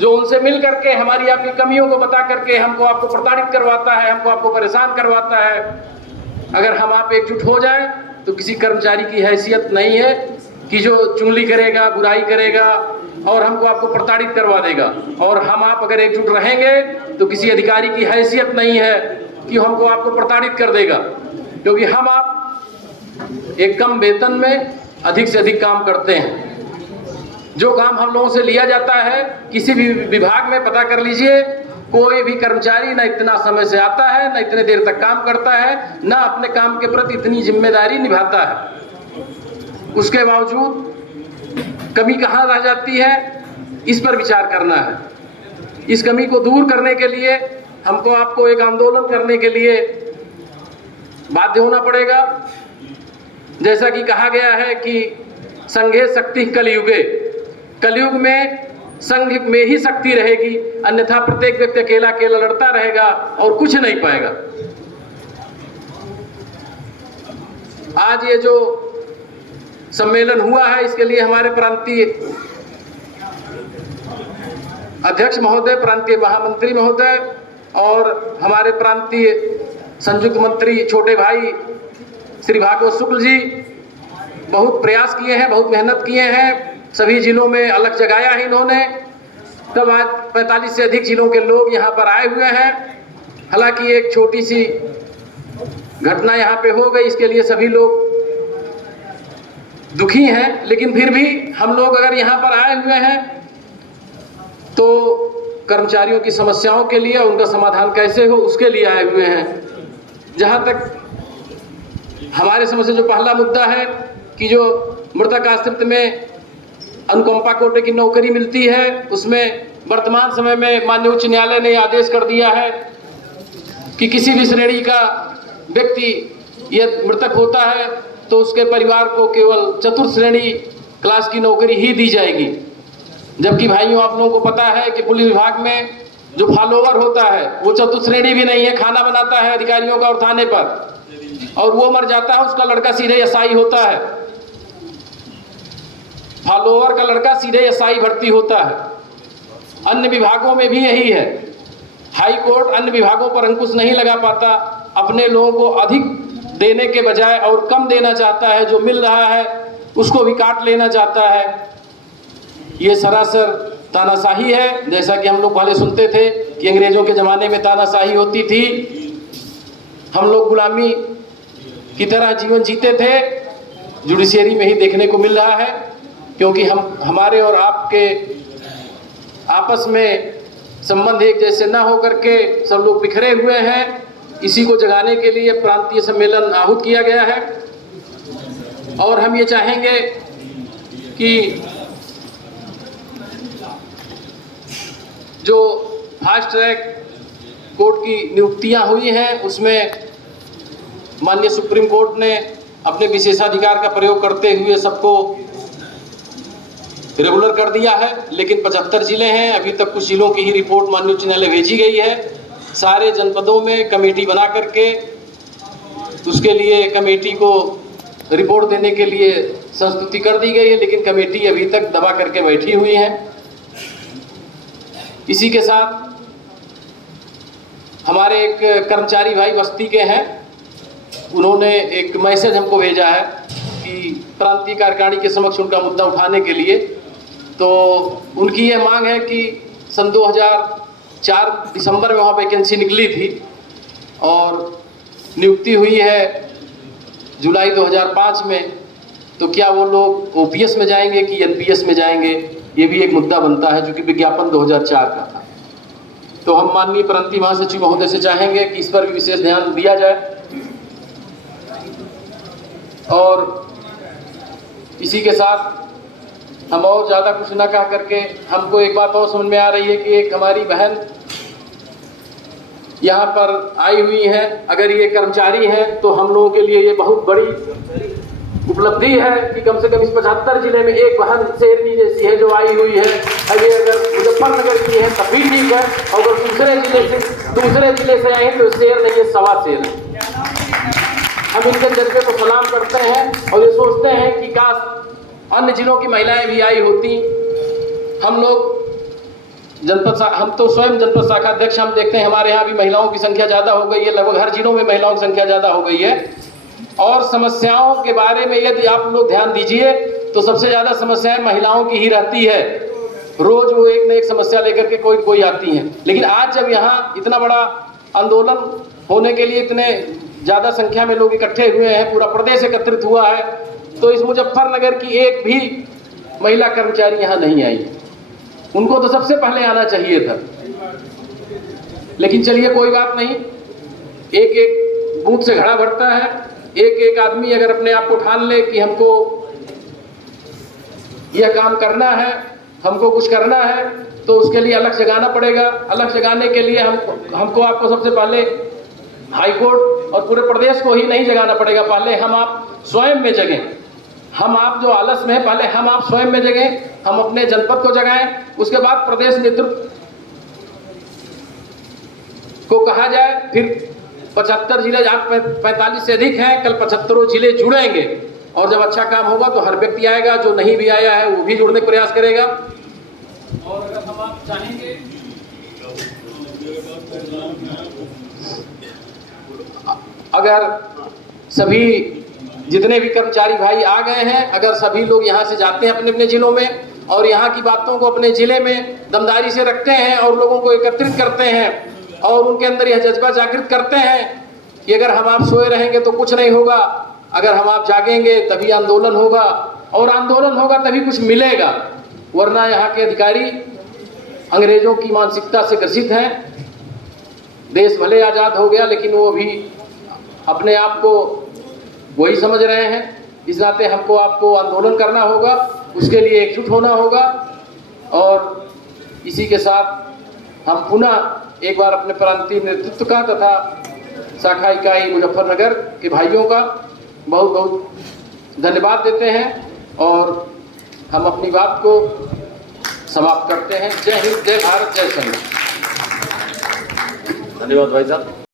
जो उनसे मिल करके हमारी आपकी कमियों को बता करके हमको आपको प्रताड़ित करवाता है, हमको आपको परेशान करवाता है। अगर हम आप एकजुट हो जाए तो किसी कर्मचारी की हैसियत नहीं है कि जो चुगली करेगा, बुराई करेगा और हमको आपको प्रताड़ित करवा देगा। और हम आप अगर एकजुट रहेंगे तो किसी अधिकारी की हैसियत नहीं है कि हमको आपको प्रताड़ित कर देगा, क्योंकि हम आप एक कम वेतन में अधिक से अधिक काम करते हैं। जो काम हम लोगों से लिया जाता है किसी भी विभाग में पता कर लीजिए, कोई भी कर्मचारी न इतना समय से आता है, न इतने देर तक काम करता है, न अपने काम के प्रति इतनी जिम्मेदारी निभाता है। उसके बावजूद कमी कहाँ रह जाती है, इस पर विचार करना है। इस कमी को दूर करने के लिए हमको आपको एक आंदोलन करने के लिए बाध्य होना पड़ेगा। जैसा कि कहा गया है कि संघे शक्ति कलयुगे, कलयुग में संघ में ही शक्ति रहेगी, अन्यथा प्रत्येक व्यक्ति अकेला अकेला लड़ता रहेगा और कुछ नहीं पाएगा। आज ये जो सम्मेलन हुआ है इसके लिए हमारे प्रांतीय अध्यक्ष महोदय, प्रांतीय महामंत्री महोदय और हमारे प्रांतीय संयुक्त मंत्री छोटे भाई श्री भागवत शुक्ल जी बहुत प्रयास किए हैं, बहुत मेहनत किए हैं। सभी जिलों में अलग जगाया है इन्होंने। तब आज 45 से अधिक जिलों के लोग यहाँ पर आए हुए हैं। हालांकि एक छोटी सी घटना यहाँ पे हो गई, इसके लिए सभी लोग दुखी हैं, लेकिन फिर भी हम लोग अगर यहाँ पर आए हुए हैं तो कर्मचारियों की समस्याओं के लिए, उनका समाधान कैसे हो उसके लिए आए हुए हैं। जहाँ तक हमारे समझ से जो पहला मुद्दा है कि जो मृतक आश्रित में अनुकंपा कोटे की नौकरी मिलती है, उसमें वर्तमान समय में माननीय उच्च न्यायालय ने आदेश कर दिया है कि किसी भी श्रेणी का व्यक्ति यह मृतक होता है तो उसके परिवार को केवल चतुर्थ श्रेणी क्लास की नौकरी ही दी जाएगी। जबकि भाइयों आप लोगों को पता है कि पुलिस विभाग में जो फॉलोवर होता है वो चतुर्थ श्रेणी भी नहीं है, खाना बनाता है अधिकारियों का और थाने पर, और वो मर जाता है, उसका लड़का सीधे एसआई होता है। फॉलोवर का लड़का सीधे एसआई भर्ती होता है। अन्य विभागों में भी यही है। हाई कोर्ट अन्य विभागों पर अंकुश नहीं लगा पाता, अपने लोगों को अधिक देने के बजाय और कम देना चाहता है, जो मिल रहा है उसको भी काट लेना चाहता है। ये सरासर तानाशाही है। जैसा कि हम लोग पहले सुनते थे कि अंग्रेजों के ज़माने में तानाशाही होती थी, हम लोग गुलामी की तरह जीवन जीते थे, जुडिशरी में ही देखने को मिल रहा है। क्योंकि हमारे और आपके आपस में संबंध एक जैसे ना हो करके सब लोग बिखरे हुए हैं। इसी को जगाने के लिए प्रांतीय सम्मेलन आहूत किया गया है। और हम ये चाहेंगे कि जो फास्ट ट्रैक कोर्ट की नियुक्तियां हुई हैं उसमें माननीय सुप्रीम कोर्ट ने अपने विशेषाधिकार का प्रयोग करते हुए सबको रेगुलर कर दिया है। लेकिन 75 जिले हैं, अभी तक कुछ जिलों की ही रिपोर्ट माननीय उच्च न्यायालय भेजी गई है। सारे जनपदों में कमेटी बना करके उसके लिए कमेटी को रिपोर्ट देने के लिए संस्तुति कर दी गई है, लेकिन कमेटी अभी तक दबा करके बैठी हुई है। इसी के साथ हमारे एक कर्मचारी भाई बस्ती के हैं, उन्होंने एक मैसेज हमको भेजा है कि प्रांतीय कार्यकारिणी के समक्ष उनका मुद्दा उठाने के लिए। तो उनकी यह मांग है कि सन 2004 दिसंबर में वहाँ वैकेंसी निकली थी और नियुक्ति हुई है जुलाई 2005 में, तो क्या वो लोग ओपीएस में जाएंगे कि एनपीएस में जाएंगे, ये भी एक मुद्दा बनता है, जो कि विज्ञापन 2004 का था। तो हम माननीय प्रांतीय महासचिव महोदय से चाहेंगे कि इस पर भी विशेष ध्यान दिया जाए। और इसी के साथ हम और ज़्यादा कुछ ना कह करके हमको एक बात और समझ में आ रही है कि एक हमारी बहन यहाँ पर आई हुई है। अगर ये कर्मचारी हैं तो हम लोगों के लिए ये बहुत बड़ी उपलब्धि है कि कम से कम इस 75 जिले में एक बहन शेरनी जैसी है जो आई हुई है। अगर मुजफ्फरनगर की है तब भी ठीक है, और अगर दूसरे जिले से आए तो शेर नहीं है, सवा शेर है। हम इनके जज्बे को सलाम करते हैं और ये सोचते हैं कि काश अन्य जिलों की महिलाएं भी आई होती। हम लोग हम तो स्वयं जनपद शाखा अध्यक्ष, हम देखते हैं हमारे यहाँ भी महिलाओं की संख्या ज़्यादा हो गई है, लगभग हर जिलों में महिलाओं की संख्या ज़्यादा हो गई है। और समस्याओं के बारे में यदि आप लोग ध्यान दीजिए तो सबसे ज़्यादा समस्याएं महिलाओं की ही रहती है। रोज वो एक न एक समस्या लेकर के कोई आती हैं। लेकिन आज जब यहाँ इतना बड़ा आंदोलन होने के लिए इतने ज़्यादा संख्या में लोग इकट्ठे हुए हैं, पूरा प्रदेश एकत्रित हुआ है, तो इस मुजफ्फरनगर की एक भी महिला कर्मचारी यहाँ नहीं आई। उनको तो सबसे पहले आना चाहिए था। लेकिन चलिए कोई बात नहीं, एक एक बूथ से घड़ा भरता है। एक एक आदमी अगर अपने आप को ठान ले कि हमको यह काम करना है, हमको कुछ करना है, तो उसके लिए अलग जगाना पड़ेगा। अलग जगाने के लिए हमको आपको सबसे पहले हाई कोर्ट और पूरे प्रदेश को ही नहीं जगाना पड़ेगा, पहले हम आप स्वयं में जगें। हम आप जो आलस में है, पहले हम आप स्वयं में जगें, हम अपने जनपद को जगाएं, उसके बाद प्रदेश नेतृत्व को कहा जाए। फिर 75 जिले, आज 45 से अधिक हैं, कल 75 जिले जुड़ेंगे और जब अच्छा काम होगा तो हर व्यक्ति आएगा, जो नहीं भी आया है वो भी जुड़ने का प्रयास करेगा। और अगर हम आप चाहेंगे, अगर सभी जितने भी कर्मचारी भाई आ गए हैं, अगर सभी लोग यहाँ से जाते हैं अपने अपने जिलों में और यहाँ की बातों को अपने जिले में दमदारी से रखते हैं और लोगों को एकत्रित करते हैं और उनके अंदर यह जज्बा जागृत करते हैं कि अगर हम आप सोए रहेंगे तो कुछ नहीं होगा, अगर हम आप जागेंगे तभी आंदोलन होगा और आंदोलन होगा तभी कुछ मिलेगा। वरना यहाँ के अधिकारी अंग्रेजों की मानसिकता से ग्रसित हैं। देश भले आज़ाद हो गया लेकिन वो भी अपने आप को वही समझ रहे हैं। इस नाते हमको आपको आंदोलन करना होगा, उसके लिए एकजुट होना होगा। और इसी के साथ हम पुनः एक बार अपने प्रांतीय नेतृत्व का तथा शाखा इकाई मुजफ्फरनगर के भाइयों का बहुत बहुत धन्यवाद देते हैं और हम अपनी बात को समाप्त करते हैं। जय हिंद, जय भारत, जय संविधान। धन्यवाद भाई साहब।